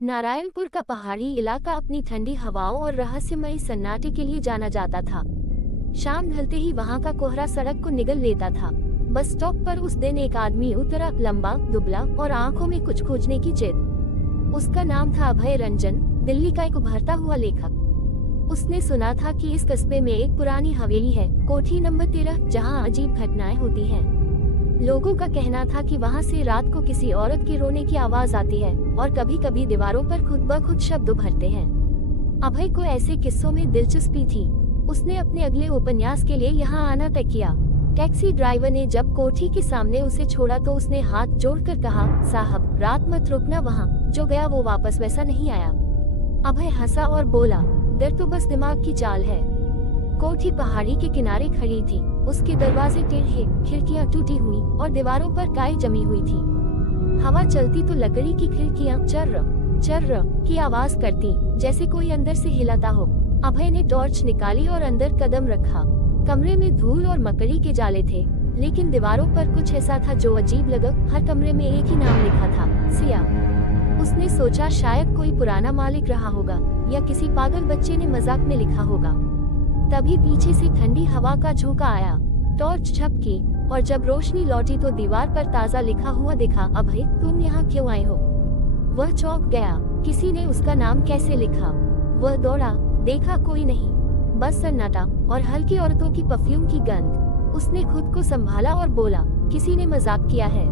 नारायणपुर का पहाड़ी इलाका अपनी ठंडी हवाओं और रहस्यमयी सन्नाटे के लिए जाना जाता था। शाम ढलते ही वहां का कोहरा सड़क को निगल लेता था। बस स्टॉप पर उस दिन एक आदमी उतरा, लंबा, दुबला और आंखों में कुछ खोजने की जिद। उसका नाम था अभय रंजन, दिल्ली का एक उभरता हुआ लेखक। उसने सुना था कि इस कस्बे में एक पुरानी हवेली है, कोठी नंबर 13, जहां अजीब घटनाएं होती हैं। लोगों का कहना था कि वहां से रात को किसी औरत के रोने की आवाज आती है और कभी कभी दीवारों पर खुद ब खुद शब्द उभरते हैं। अभय को ऐसे किस्सों में दिलचस्पी थी। उसने अपने अगले उपन्यास के लिए यहाँ आना तय किया। टैक्सी ड्राइवर ने जब कोठी के सामने उसे छोड़ा तो उसने हाथ जोड़कर कहा, साहब, रात मत रुकना, वहाँ जो गया वो वापस वैसा नहीं आया। अभय हंसा और बोला, डर तो बस दिमाग की चाल है। कोठी पहाड़ी के किनारे खड़ी थी। उसके दरवाजे टेढ़े, खिड़कियां टूटी हुई और दीवारों पर काई जमी हुई थी। हवा चलती तो लकड़ी की खिड़कियां चर्र चर्र की आवाज करती, जैसे कोई अंदर से हिलाता हो। अभय ने टॉर्च निकाली और अंदर कदम रखा। कमरे में धूल और मकड़ी के जाले थे, लेकिन दीवारों पर कुछ ऐसा था जो अजीब लगा। हर कमरे में एक ही नाम लिखा था, सिया। उसने सोचा शायद कोई पुराना मालिक रहा होगा या किसी पागल बच्चे ने मजाक में लिखा होगा। तभी पीछे से ठंडी हवा का झोंका आया। टॉर्च झपकी और जब रोशनी लौटी तो दीवार पर ताज़ा लिखा हुआ दिखा, अभय, तुम यहाँ क्यों आए हो? वह चौंक गया। किसी ने उसका नाम कैसे लिखा? वह दौड़ा, देखा कोई नहीं, बस सन्नाटा और हल्की औरतों की परफ्यूम की गंध। उसने खुद को संभाला और बोला, किसी ने मजाक किया है।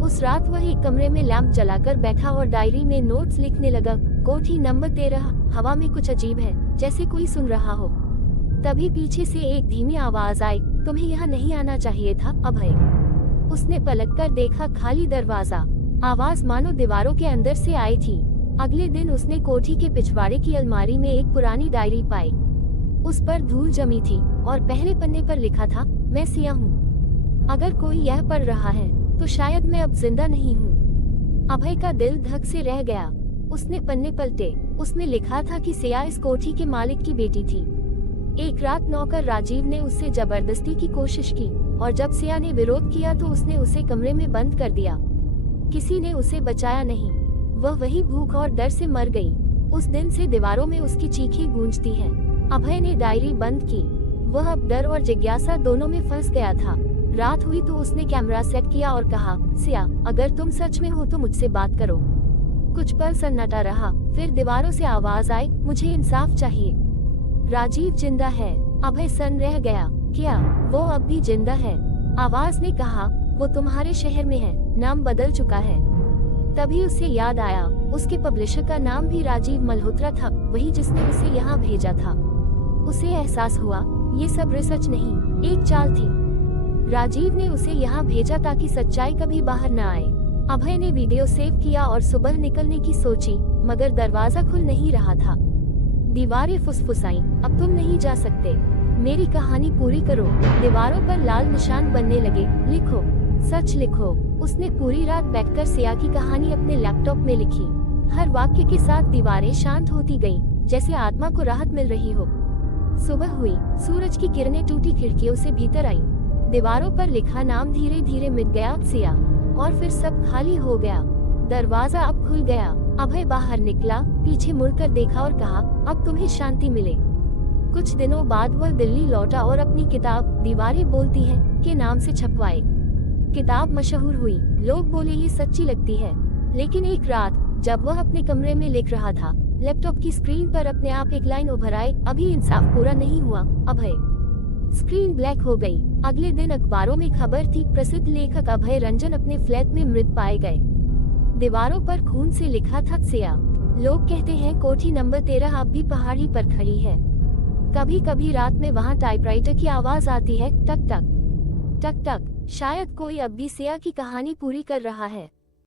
उस रात वह एक कमरे में लैंप जलाकर बैठा और डायरी में नोट्स लिखने लगा। कोठी नंबर 13, हवा में कुछ अजीब है, जैसे कोई सुन रहा हो। तभी पीछे से एक धीमी आवाज आई, तुम्हें यहाँ नहीं आना चाहिए था, अभय। उसने पलटकर देखा, खाली दरवाजा। आवाज मानो दीवारों के अंदर से आई थी। अगले दिन उसने कोठी के पिछवाड़े की अलमारी में एक पुरानी डायरी पाई। उस पर धूल जमी थी और पहले पन्ने पर लिखा था, मैं सिया हूँ। अगर कोई यह पढ़ रहा है तो शायद मैं अब जिंदा नहीं हूँ। अभय का दिल धक से रह गया। उसने पन्ने पलटे। उसमें लिखा था कि सिया इस कोठी के मालिक की बेटी थी। एक रात नौकर राजीव ने उससे जबरदस्ती की कोशिश की और जब सिया ने विरोध किया तो उसने उसे कमरे में बंद कर दिया। किसी ने उसे बचाया नहीं। वह वही भूख और डर से मर गई। उस दिन से दीवारों में उसकी चीखें गूंजती हैं। अभय ने डायरी बंद की। वह अब डर और जिज्ञासा दोनों में फंस गया था। रात हुई तो उसने कैमरा सेट किया और कहा, सिया, अगर तुम सच में हो तो मुझसे बात करो। कुछ पल सन्नाटा रहा, फिर दीवारों से आवाज आई, मुझे इंसाफ चाहिए। राजीव जिंदा है। अभय सन रह गया। क्या वो अब भी जिंदा है? आवाज ने कहा, वो तुम्हारे शहर में है, नाम बदल चुका है। तभी उसे याद आया, उसके पब्लिशर का नाम भी राजीव मल्होत्रा था, वही जिसने उसे यहाँ भेजा था। उसे एहसास हुआ, ये सब रिसर्च नहीं, एक चाल थी। राजीव ने उसे यहाँ भेजा ताकि सच्चाई कभी बाहर न आए। अभय ने वीडियो सेव किया और सुबह निकलने की सोची, मगर दरवाजा खुल नहीं रहा था। दीवारें फुसफुसाईं, अब तुम नहीं जा सकते, मेरी कहानी पूरी करो। दीवारों पर लाल निशान बनने लगे, लिखो, सच लिखो। उसने पूरी रात बैठकर सिया की कहानी अपने लैपटॉप में लिखी। हर वाक्य के साथ दीवारें शांत होती गईं, जैसे आत्मा को राहत मिल रही हो। सुबह हुई, सूरज की किरणें टूटी खिड़कियों से भीतर आईं। दीवारों पर लिखा नाम धीरे धीरे मिट गया, सिया, और फिर सब खाली हो गया। दरवाजा अब खुल गया। अभय बाहर निकला, पीछे मुड़कर देखा और कहा, अब तुम्हें शांति मिले। कुछ दिनों बाद वह दिल्ली लौटा और अपनी किताब दीवारें बोलती हैं के नाम से छपवाई। किताब मशहूर हुई, लोग बोले ये सच्ची लगती है। लेकिन एक रात जब वह अपने कमरे में लिख रहा था, लैपटॉप की स्क्रीन पर अपने आप एक लाइन उभर आई, अभी इंसाफ पूरा नहीं हुआ, अभय। स्क्रीन ब्लैक हो गई। अगले दिन अखबारों में खबर थी, प्रसिद्ध लेखक अभय रंजन अपने फ्लैट में मृत पाए गए। दीवारों पर खून से लिखा था, सिया। लोग कहते हैं कोठी नंबर 13 अब भी पहाड़ी पर खड़ी है। कभी कभी रात में वहाँ टाइपराइटर की आवाज आती है, टक टक टक टक। शायद कोई अब भी सिया की कहानी पूरी कर रहा है।